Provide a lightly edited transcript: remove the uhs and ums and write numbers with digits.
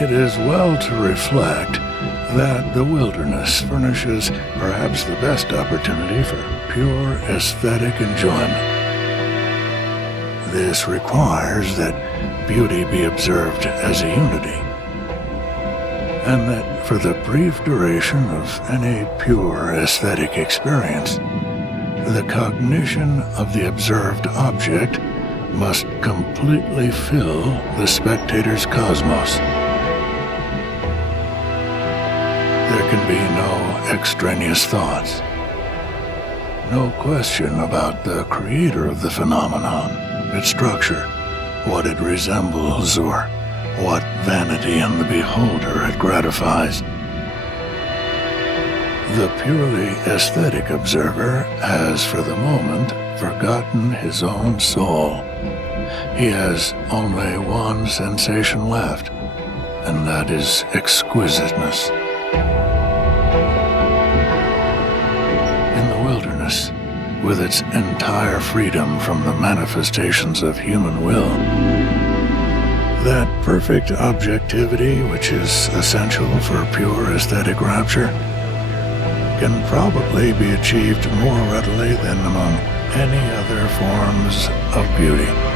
It is well to reflect that the wilderness furnishes perhaps the best opportunity for pure aesthetic enjoyment. This requires that beauty be observed as a unity, and that for the brief duration of any pure aesthetic experience, the cognition of the observed object must completely fill the spectator's cosmos. There can be no extraneous thoughts, no question about the creator of the phenomenon, its structure, what it resembles, or what vanity in the beholder it gratifies. The purely aesthetic observer has, for the moment, forgotten his own soul. He has only one sensation left, and that is exquisiteness. In the wilderness, with its entire freedom from the manifestations of human will, that perfect objectivity which is essential for pure aesthetic rapture can probably be achieved more readily than among any other forms of beauty.